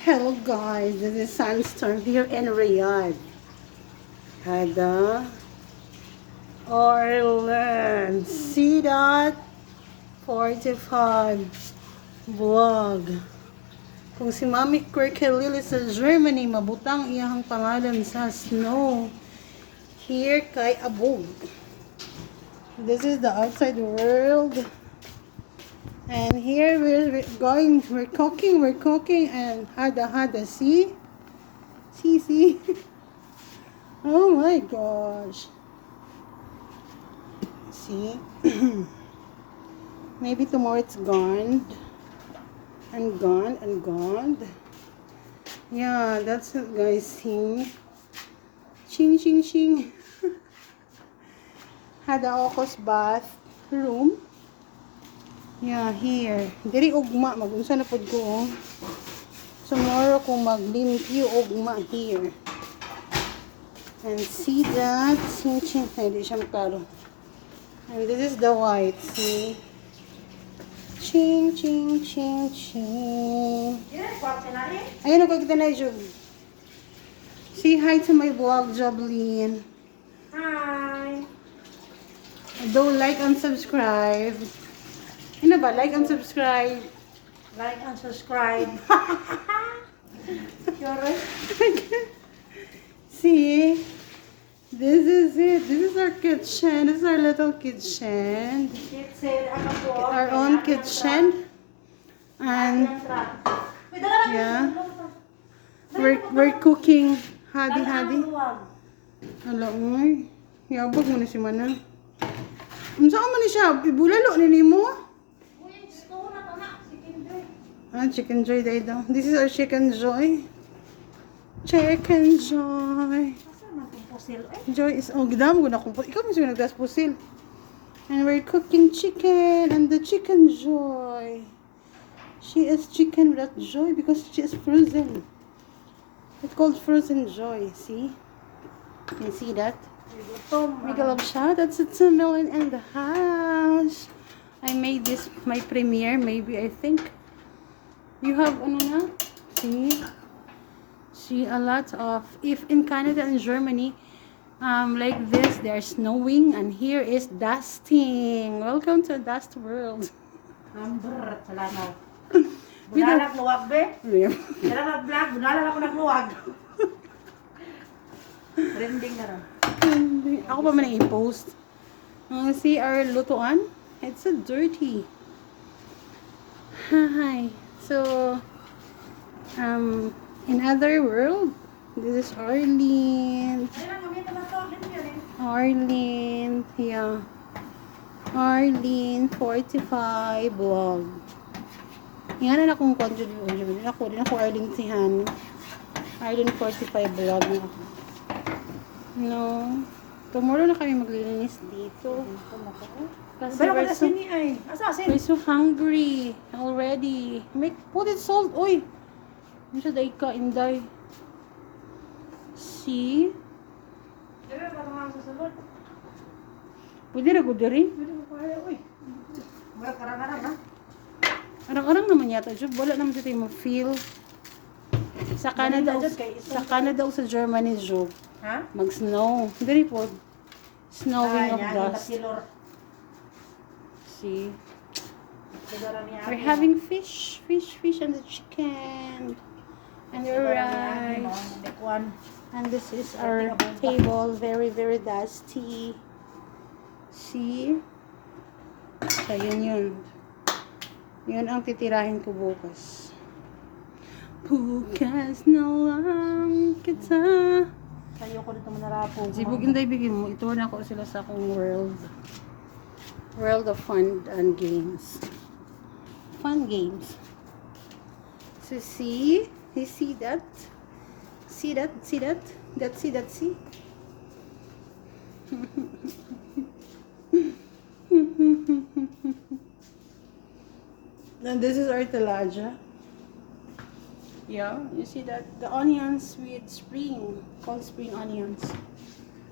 Hello guys, this is Sandstorm here in Riyadh. Hada ARLYN. See that? 45 vlog. Kung si Mami Kirkelili sa Germany, mabutang iyang pangalan sa snow. Here kay Abog. This is the outside world. And here we're cooking, and hada, see? See? Oh my gosh. See? Maybe tomorrow it's gone. And gone. Yeah, that's it guys, see? Ching. Hada Oko's bathroom. Yeah, here. Diri ugma, mag-unsa na pod ko. Tomorrow kung maglimpyo ugma here. And see that? Ching. Hindi siya makaro. And this is the white, see? Ching. Ayan ako kita na, Job. Say hi to my vlog, Joblin. Hi. Do like and subscribe. Ano ba? Like and subscribe. Like and subscribe. See? This is it. This is our kitchen. This is our little kitchen. Our own kitchen. And yeah. We're cooking. Hadi. Hala, uy. Yabog mo na si Manang. Saan man siya? Ibulalo ni mo? Chicken joy day daw. This is our chicken joy. Joy is, gidam ko na kung ikaw mo siya nagdas pusil. And we're cooking chicken, and the chicken joy. She is chicken without joy because she is frozen. It's called frozen joy, see? You see that? Make a love shout out to 2 million in the house. I made this my premiere, maybe, I think. You have ano na? See a lot of, if in Canada and Germany, like this, they're snowing, and here is dusting. Welcome to Dust World. Salamat. Budalag luwag be. Salamat vlog, budalag ako nagluwag. Trending na rin. Ako pa man i-post. See our lutuan? It's so dirty. Hi. So, in other world, this is ARLYN. ARLYN, yeah. ARLYN45 vlog. Yan na akong contribution. Din ako ARLYN sihan. ARLYN45 vlog na ako. No. Tomorrow na kami maglilinis dito. Kasi we're so hungry already. Put it salt. Oy! Ano siya dahi ka, inday? See? Pwede na ko diri? Arang-arang naman yata, Job. Wala naman dito yung ma-feel. Sa Canada o sa Germany, Job. Ha? Mag-snow. Diri po. Snowing of dust. See? We're having fish and the chicken. And the rice. And this is our table. Very, very dusty. See? So, yun. Yun ang titirahin ko bukas. Bukas na lang kita. Kayo ko dito manarapo. Sibog inday bigyan mo. Ito na ako sila sa akong world. World of fun and games. Fun games. So see? You see that? See that? See? And this is our talaja. Yeah, you see that? The onions with spring, called spring onions.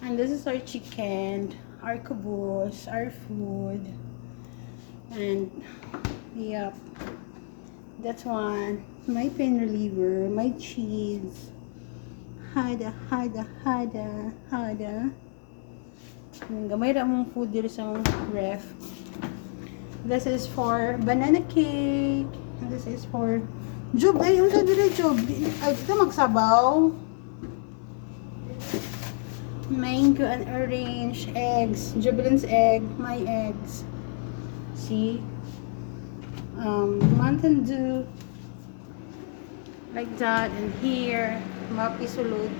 And this is our chicken, our kubus, our food. And, yep. That's one. my pain reliever, my cheese. Hada, hada, hada, hada. Gamay ra mong food dito sa mong ref. This is for banana cake. And this is for Job. Ay, yung sa dito, Job. Ay, dito magsabaw. Mango and orange eggs. Jubilin's egg. My eggs. See? Mountain Dew. Like that. And here, mapi sulod.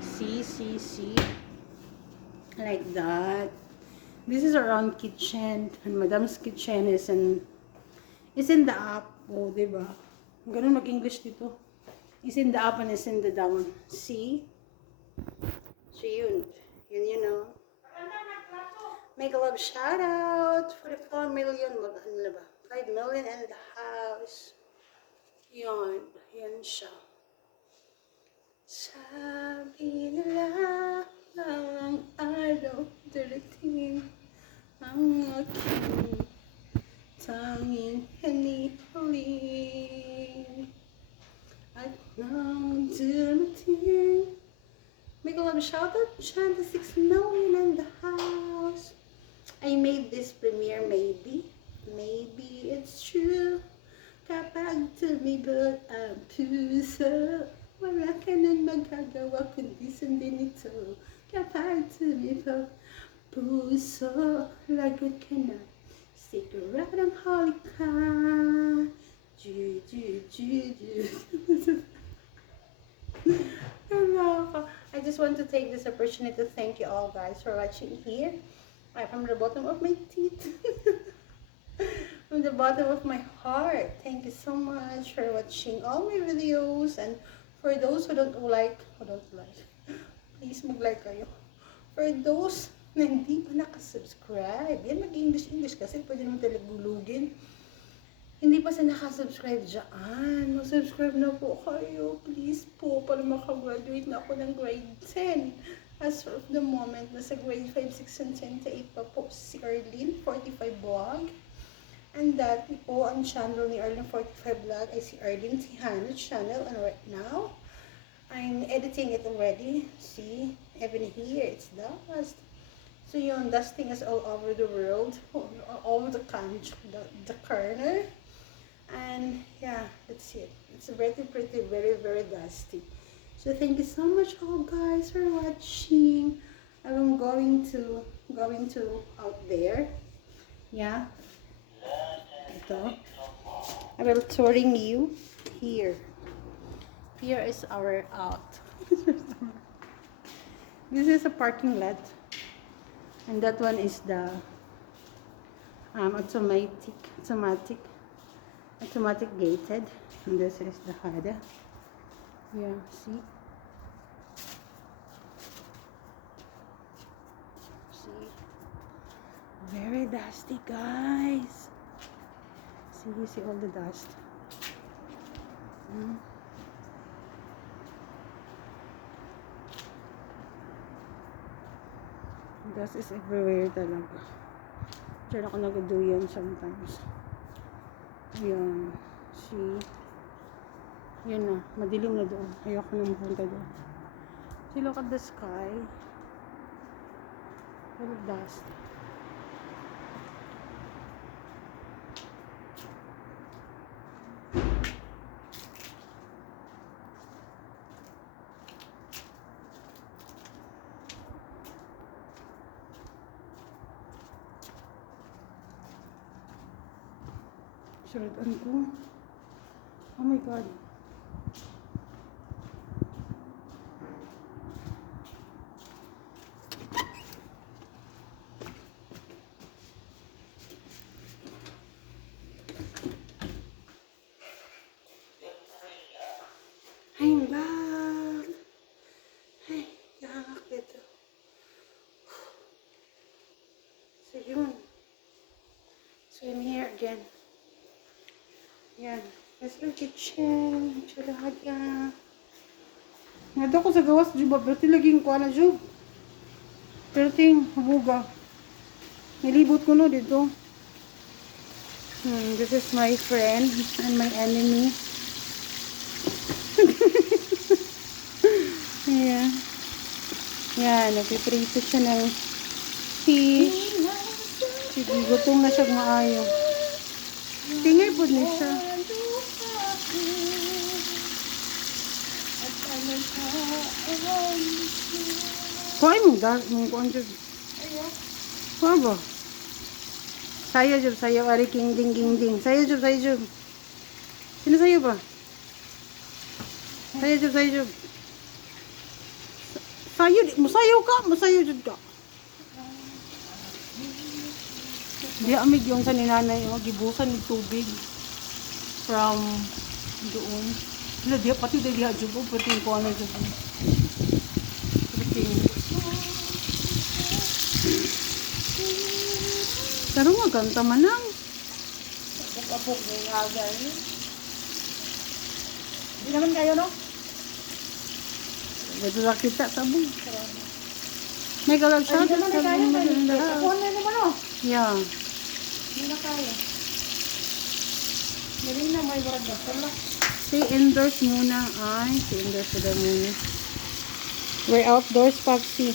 See, see, see. Like that. This is our own kitchen. And Madam's kitchen is in the app. Oh, diba? Ganun mag-English dito. Is in the up and is in the down. See? So yun. Yun, you know. Make a love shout out for the 4 million. Ano na ba? 5 million in the house. Yun. Yan siya. Sabi nila ang araw darating ang aking tanging hinihiling at nang darating. Make a love shout out. Chant 6 million in the house. I made this premiere, maybe. Maybe it's true. Kapag tumibot ang puso, wala ka nang magagawa kundi sundin ito. Kapag tumibot puso, lagot ka na. Siguradong halik ka. Ju, ju, ju, ju. I just want to take this opportunity to thank you all guys for watching here. From the bottom of my teeth. From the bottom of my heart. Thank you so much for watching all my videos. And for those who don't like, please mag-like kayo. For those na hindi pa nakasubscribe, yan mag-English kasi pwede naman talagulugin. Hindi pa sa nakasubscribe dyan, mag-subscribe na po kayo. Please po, para makagraduate na ako ng grade 10. As of the moment, nasa grade 5, 6, and 10, 8 pa po si ARLYN45 vlog. And dati po, ang channel ni ARLYN45 vlog ay si ARLYN Tihano channel. And right now, I'm editing it already. See, even here, it's dust. So yun, dusting is all over the world, all over the country, the corner. And yeah, that's it. It's very pretty, very, very dusty. So thank you so much all guys for watching. I'm going to out there. Yeah. Ito. I will touring you here. Here is our out. This is a parking lot. And that one is the automatic gated. And this is the Hada. Yeah, see? See? Very dusty, guys. See, you see all the dust. Dust is everywhere talaga. Diyan ako nag-duyan sometimes. Ayan. See? Yan na. Madilim na doon. Ayoko na mapunta doon. See, look at the sky. Full of dust. Surutan ko. Oh my God. I'm back. Ay, nakakakit ito. So yun. So I'm here again. Yan. This is our kitchen. Chulahat yan. Nado ko sa gawas, Juba. Pero laging kuha na, Jub. Pero humuga. Nilibot ko no dito. This is my friend and my enemy. nagpiprito siya ng fish. Sige, gutom na siya maayo. Tingay po niya siya. Kuhain mo, kuhain dyan. Kuha ba? Sayo, Jub, sayo. Ari, king, ding, ding. Sayo, Jub, sayo, Jub. Sino sayo ba? Sayo, Jub, sayo, Jub. Sayo, masayo, Jub ka. Di amig yung sa ninanay, gibusan ng tubig from doon. Di pati di Jub, pati yung kuha na Jub. Pero maganda manang. Apok-apok ng aga eh. Hindi naman kayo, no? Ito lang kita, sabong. May galag siya. Hindi naman kaya. Kuha na naman, no? Yeah. Hindi na kaya. Hindi na may barag na. Tala. Stay indoors muna. Ay, stay indoors sila muna. We're outdoors, Papsi.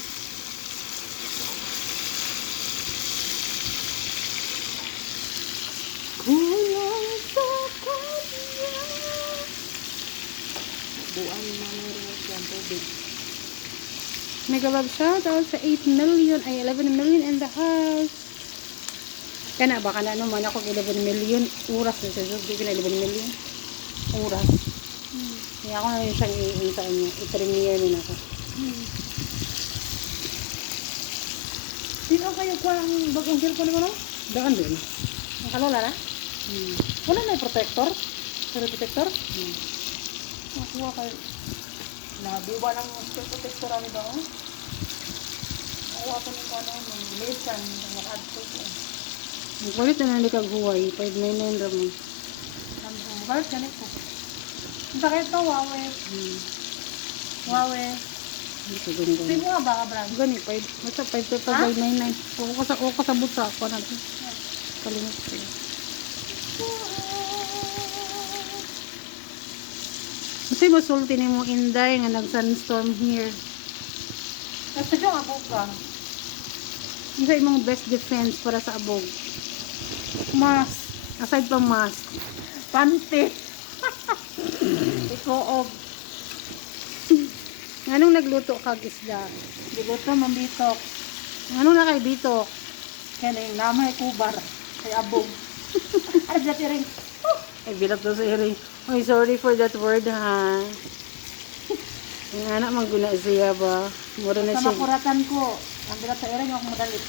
Kulang sa kanya. Buwan na meron dyan tubig. Mega love shout out sa 8 million, ay 11 million in the house. Kana baka na ano man ako 11 million oras na siya. Di ko na 11 million oras. Kaya ako na rin siyang i-in sa inyo. I-premiere na ako. Sino kayo kuha ang bagong cellphone mo, no? Daan din. Ang kalola na? Wala na yung protector? Pero protector? Nakuha kayo. Nabuba ng screen protector ano ba? Nakuha ko ng ano, ng lesan, ng ad-to. Kulit na nang likag-huway. 599 ramon. Bakit ganit po? Ang sakit to, Huawei. Huawei. Hindi ko ganun. Sino nga ba ka, brand? Gani, basta 599. Huwag ko sa buta. Ako na ito. Kalimut ko. Kasi masulti ni mo Inday nga nag-sunstorm here. Gusto nyo nga po ka? Ano sa imong best defense para sa abog? Mas. Aside from mask. Pante. Ikoog. Anong nagluto kag isda? Diluto mambitok. Anong na kay dito? Kaya na yung namay kubar. Kay abog. Ay, dati rin. Ay, bilat daw sa iri. Ay, sorry for that word, ha? Ang anak mangguna siya ba? Mura na Sa siya. makuratan ko. Ang bilat sa iring ako madalit.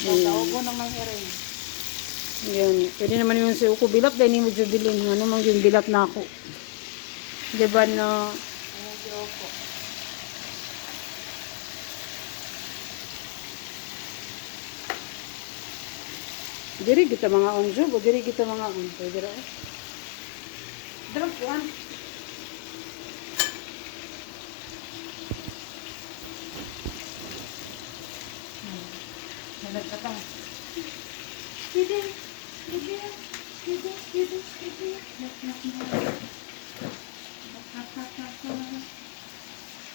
Daogo ng mga iring. Yun. Pwede naman yung si Uko bilat dahil hindi mo jubilin. Ano mang yung bilat na ako. Diba no? Ayan si Oko. Diri kita mga onjo, o diri kita mga on. Pwede ra. Dalam kuhan. Nalagkatang. Didi. Didi. Didi. Didi. Didi.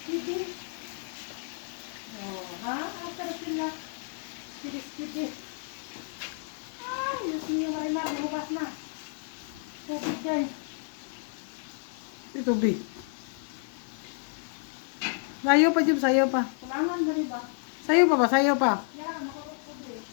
Didi. Oh, ha? After sila. Didi. Didi. Ay, Diyos niyo, marimar. Bukas na. Tubig dyan. Ito, B. Sayo pa, Jub. Sayo pa. Kulangan na rin ba? Sayo pa ba? Sayo pa. Yan, makarot ko din.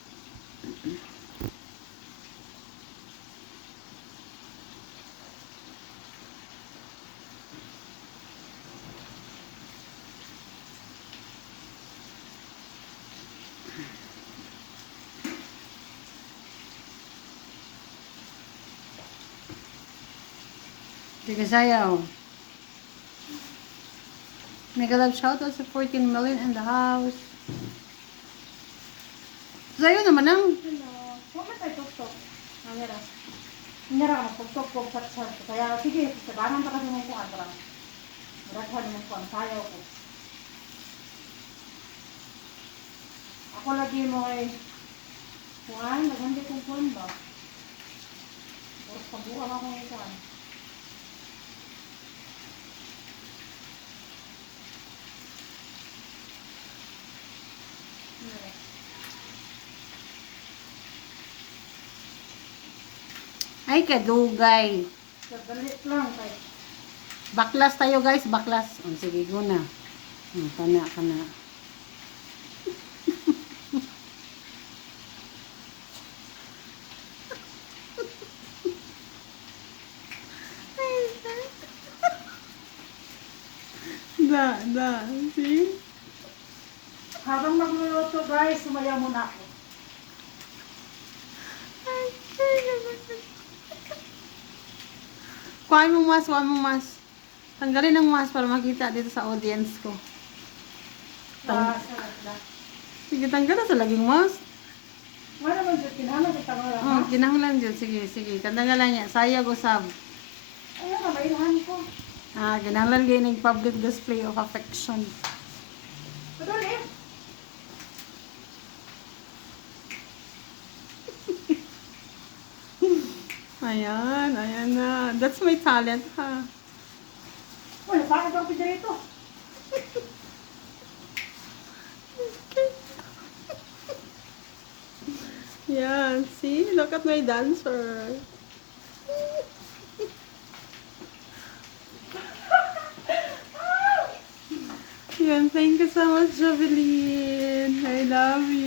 Sige, sayo. Mega love shout out sa 14 million in the house. Sayo naman ang. Hello. Huwag na tayo tok-tok. Nangyara. Nangyara ka mag-tok-tok po sa kaya sige, sabanan pa kasi mo ko adra. Maraghan mo ko ang sayaw ko. Ako lagi mo ay kuhan, naghandi kong kuhan ba? Oras pagbuka ako ng kuhan. Ay, kadugay. Sadalit lang kay. Baklas tayo guys, baklas. Oh, sige, go na. Kana, kana. Da, see? Habang magluluto guys, sumayaw muna ako. Kuhain mo mas, kuhain mo mas. Tanggalin ang mas para makita dito sa audience ko. Sa salad. Sige, tanggalin sa laging mas. Wala naman dyan, kinahaman kita nga lang. Oh, kinahanglan dyan. Sige, sige. Tanggalan niya. Sayag usab. Ayun na, mailahan ko. Kinahanglan ganyan public display of affection. Padol eh. Ayan, ayan na. That's my talent, ha? Wala, bakit ako dito? Yeah, see? Look at my dancer. Yan, thank you so much, Jovelyn. I love you.